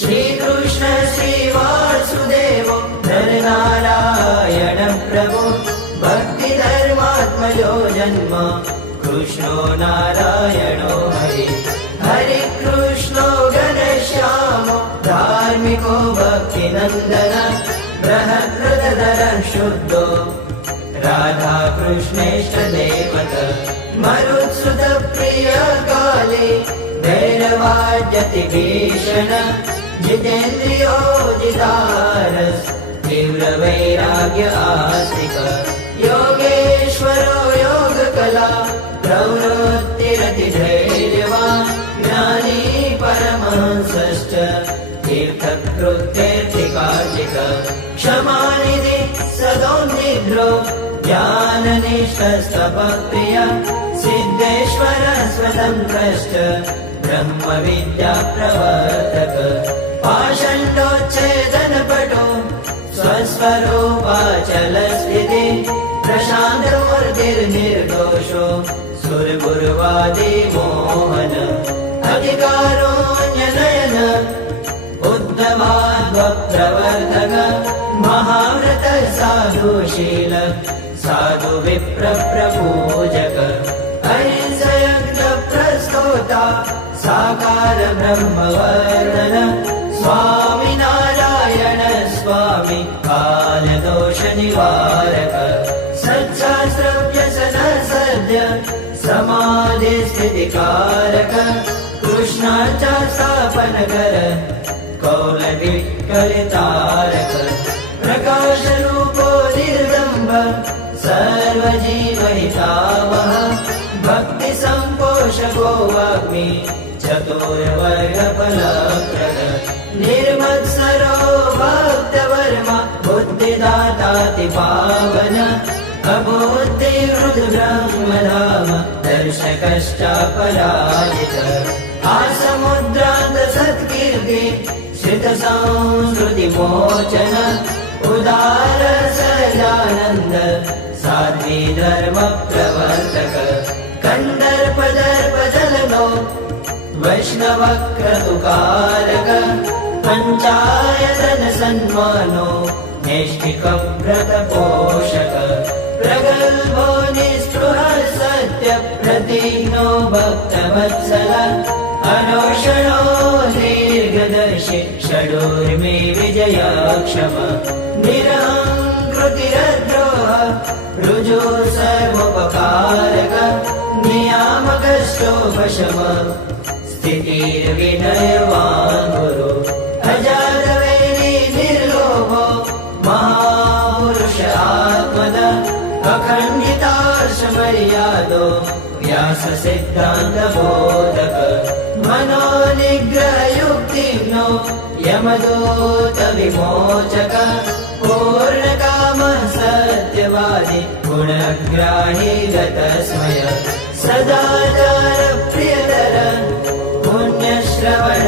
श्रीकृष्ण श्रीवासुदेव नरनारायण प्रभो भक्तिधर्मात्मयो जन्म। कृष्णो नारायणो हरि हरि कृष्णो घनश्यामो धार्मिको भक्तिनन्दन बृहत्कृतधर शुद्धो। राधा कृष्णेष्ट देवत मरुत्सुत प्रिय काले भैरवाजति भीषण जितेन्द्रियो जितारस् तीव्र वैराग्य आस्तिक योगेश्वरो योगकला प्रवृत्तिरति धैर्यवान् ज्ञानी परमहंसश्च तीर्थकृत्येर्थिकाचिक क्षमानिधि सदोन्निध्रो ज्ञाननिष्ठस्तपप्रिय सिद्धेश्वर स्वतन्त्रश्च ब्रह्मविद्या स्वस्वरूपाचलस्थिति प्रशान्तमूर्तिर्निर्दोषो सुरगुरुवादी मोहन। अधिकारोऽन्यनयन। उद्धवाद्वप्रवर्तक महाव्रत साधुशील। साधु अहिंसयज्ञ प्रस्तोता। साकार ब्रह्मवर्धन स्वामिनारायण स्वामी कालदोष निवारक सच्चास्त्रव्यसन सद्य समाधिस्थितिकारक कृष्णाचा स्थापनकर कौलविकलितारक प्रकाशरूपो निर्दम्ब सर्वजीवहितावः भक्तिसम्पोषको वाग्मि चतुर्वर्गफलप्रद। निर्मत्सरो भक्तवर्म बुद्धिदाताति पावन। अबुद्धिहृद्ब्रह्मधाम दर्शकश्चापराजित। आसमुद्रान्त सत्कीर्ति श्रितसंस्कृतिमोचन उदार सजानन्द साध्वी धर्म प्रवर्तक कन्दर्पदर्पदलनो वैष्णवक्रतुकारक पञ्चायतन सन्मानो नैष्ठिकव्रतपोषक प्रगल्भो निःस्पृह सत्य प्रतिज्ञो भक्तवत्सल अनोषणो दीर्घदर्शि षडोर्मे विजयाक्षम निरहङ्कृतिरद्रोह ऋजो सर्वोपकारक। नियामकश्चोपशम। स्थितिर्विनयवान् अखण्डितार्षमर्यादो व्याससिद्धान्तबोधक मनोनिग्रहयुक्तिनो यमदूत विमोचक। पूर्णकाम सत्यवादि गुणग्राही गतस्मय। सदाचार प्रियतर पुण्यश्रवण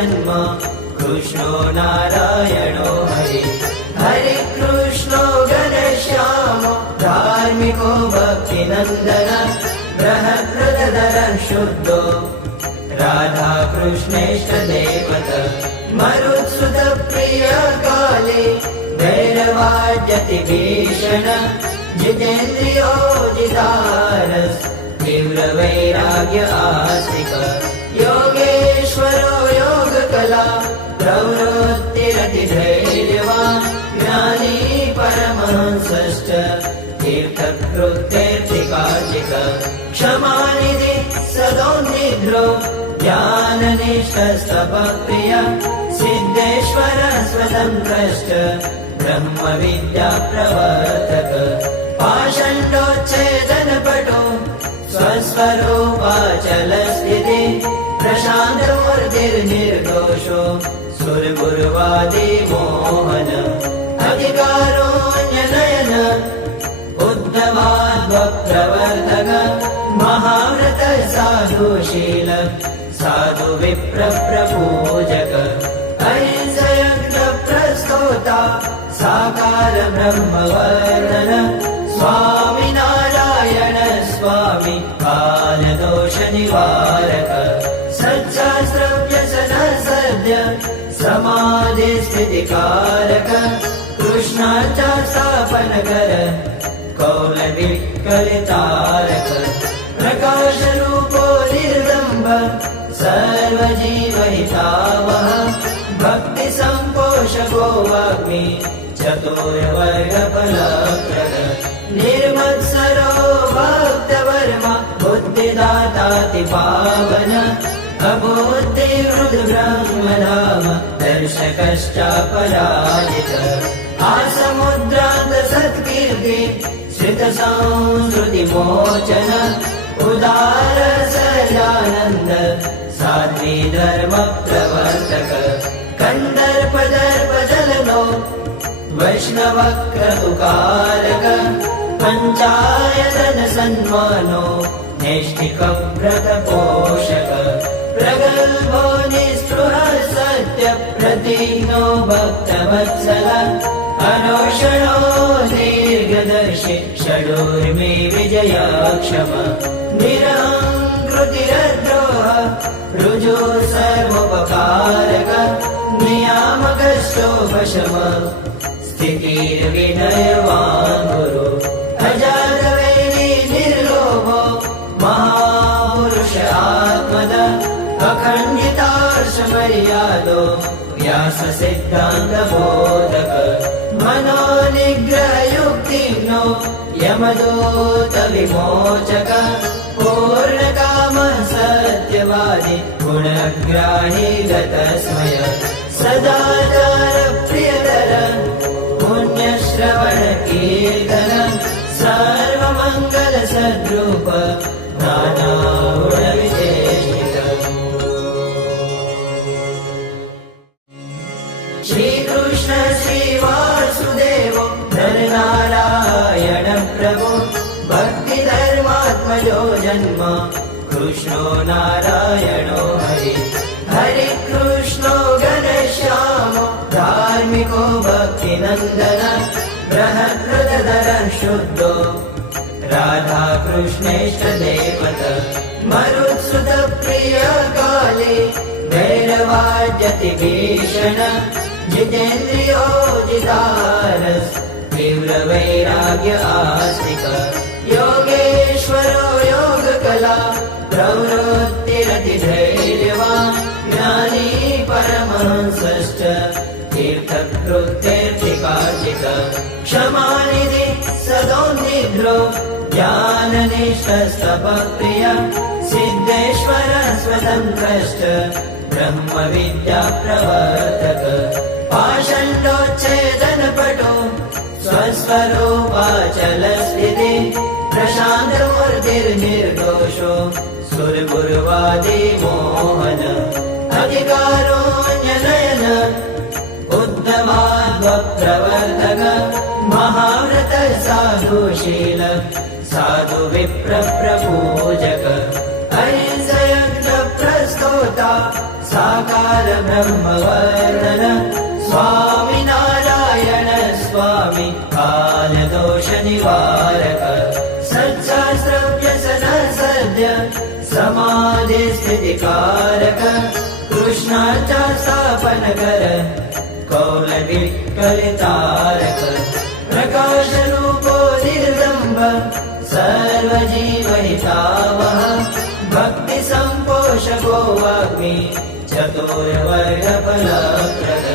जन्म कृष्णो नारायणो हरि। हरि कृष्णो घनश्यामो धार्मिको भक्तिनन्दन बृहत्कृतधर शुद्धो। राधा कृष्णेष्ट देवत मरुत्सुत प्रिय काले भैरवाजति भीषण जितेन्द्रियो जितारस् तीव्र वैराग्य आस्तिक प्रवृत्तिरति धैर्यवान् ज्ञानी परमहंसश्च तीर्थकृत्येर्थिकाचिक क्षमानिधि सदोन्निध्रो ज्ञाननिष्ठस्तपप्रिय सिद्धेश्वर स्वतन्त्रश्च ब्रह्मविद्या प्रवर्तक पाषण्डोच्छेदनपटो स्वस्वरूपाचलस्थिति प्रशान्तमूर्तिर्निर्दोषो सुरगुरुवादी मोहन। अधिकारोऽन्यनयन उद्धवाद्वप्रवर्तक महाव्रत साधुशील साधु विप्रप्रपूजक अहिंसयज्ञ प्रस्तोता साकार ब्रह्मवर्णन स्वामिनारायण स्वामी कालदोष स्थितिकारक। कृष्णाचा स्थापन कर कौलविकलितारक प्रकाशरूपो निर्दम्ब सर्वजीवहितावः भक्तिसम्पोषको वाग्मि चतुर्वर्गफलप्रद। निर्मत्सरो भक्तवर्मा बुद्धिदाताति पावन अबुद्धिहृद्ब्रह्मधाम दर्शकश्चापराजित। आसमुद्रान्त सत्कीर्ति श्रितसंस्कृतिमोचन उदार सजानन्द साध्वी धर्मप्रवर्तक कन्दर्पदर्पजलनो वैष्णवक्रतुकारक पञ्चायतन सन्मानो नैष्ठिकव्रतपोषक प्रगल्भो भक्तवत्सल अनोषणो दीर्घदर्शि षडोर्मे विजयाक्षम निरहङ्कृतिरद्रोह रुजो सर्वोपकारक नियामकशोभशम स्थितिर्विनयवान् गुरु अजातवैरी निर्लोभो महापुरुष आत्मद अखण्डितार्षमर्यादो व्याससिद्धान्तबोधक। मनोनिग्रहयुक्तिनो यमदूत विमोचक पूर्णकाम सत्यवादि गुणग्राही गतस्मय सदाचार जन्म कृष्णो नारायणो हरि। हरि कृष्णो घनश्यामो धार्मिको भक्तिनन्दन बृहत्कृतधर शुद्धो राधा कृष्णेष्ट देवत मरुत्सुत प्रिय काले भैरवाद्यति भीषण जितेन्द्रियो जितारस् तीव्र वैराग्य योगकला धैर्यवान् ज्ञानी परमहंसश्च तीर्थकृत्यर्थिकार्थिक क्षमानिधि सदोन्निध्रो ज्ञाननिष्ठस्तपप्रिय सिद्धेश्वर स्वतन्त्रश्च ब्रह्मविद्या प्रवर्तक पाषण्डोच्छेदनपटो स्वस्वरूपाचलस्थिति प्रशान्तमूर्तिर्निर्दोषो सुरगुरुवादी मोहन अधिकारोऽन्यनयन उद्धमाध्वप्रवर्तक महाव्रत साधुशील। साधु विप्रप्रपूजक प्रस्तोता साकार ब्रह्मवर्णन। स्वामी कालदोष निवारक। सच्चास्त्रव्यसन स्थितिकारक कृष्णाचा स्थापन कर कौलविकलितारक प्रकाशरूपो निर्दम्ब सर्वजीवहितावः भक्तिसम्पोषको वाग्मि चतुर्वर्गफलप्रद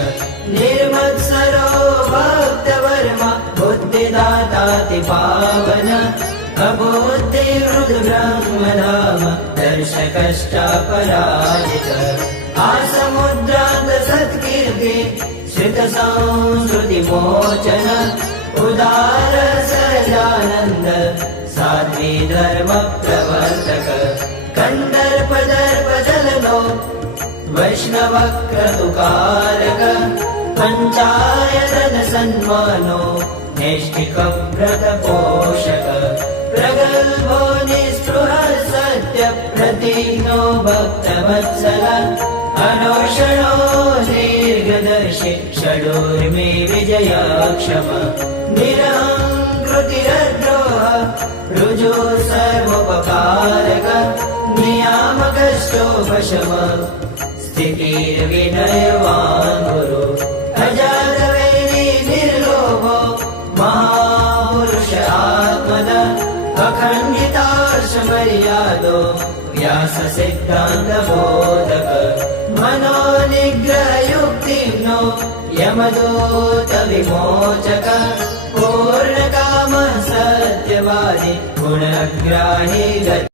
निर्मत्सरो भक्तवर्मा बुद्धिदाताति पावन अबुद्धिहृद्ब्रह्मधाम दर्शकश्चापराजित। आसमुद्रान्त सत्कीर्ति श्रितसंस्कृतिमोचन उदार सजानन्द साध्वी धर्मप्रवर्तक कन्दर्पदर्पजलनो वैष्णवक्रतुकारक पञ्चायतन सन्मानो नैष्ठिकव्रतपोषक प्रगल्भो निर्विघ्नो भक्तवत्सल अनोषणो दीर्घदर्शि षडोर्मे विजयाक्षम निरहङ्कृतिरद्रोह ऋजु सर्वोपकारक नियामकश्चोपशम स्थितिर्विनयवान् गुरु अजातवैरी निर्लोभो महापुरुष आत्मद अखण्डितार्षमर्यादो व्यास सिद्धान्त बोधक मनो निग्रहयुक्तिनो यमदूत विमोचक पूर्णकाम सत्यवादि गति